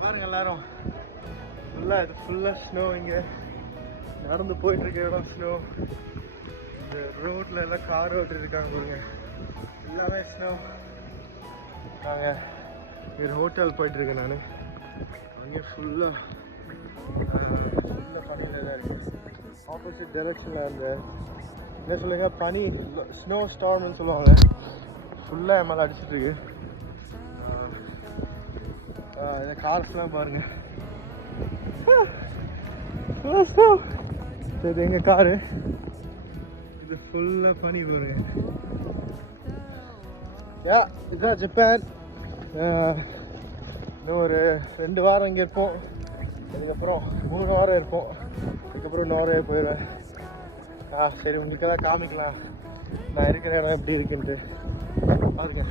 பாருங்க எல்லாரும் ஃபுல்லாக இது ஃபுல்லாக ஸ்னோ. இங்கே நடந்து போயிட்டு இருக்க இடம் ஸ்னோ. இந்த ரோட்ல எல்லாம் கார் ஓட்டிட்டு இருக்காங்க பாருங்க, எல்லாமே ஸ்னோ. நாங்கள் ஒரு ஹோட்டல் போயிட்டு இருக்கேன் நான். அங்கே ஃபுல்லாக பனியில் தான் இருக்கு. ஆப்போசிட் டைரக்ஷனில் அந்த என்ன சொல்லுங்க, பனி ஸ்னோ ஸ்டார்ம்னு சொல்லுவாங்க, ஃபுல்லாக என் மேலே அடிச்சிட்டு இருக்கு. இந்த கார்ஸ்லாம் பாருங்க. இது எங்கள் காரு. இது ஃபுல்லாக பனி பாருங்க. இதுதான் ஜப்பான். இன்னும் ஒரு 2 வாரம் இங்கே இருப்போம். அதுக்கப்புறம் 3 வாரம் இருப்போம். அதுக்கப்புறம் இன்னொரு போயிடுவேன். சரி, உங்களுக்கு எல்லாம் காமிக்கலாம் நான் இருக்கிற இடம் எப்படி இருக்குன்ட்டு பாருங்க.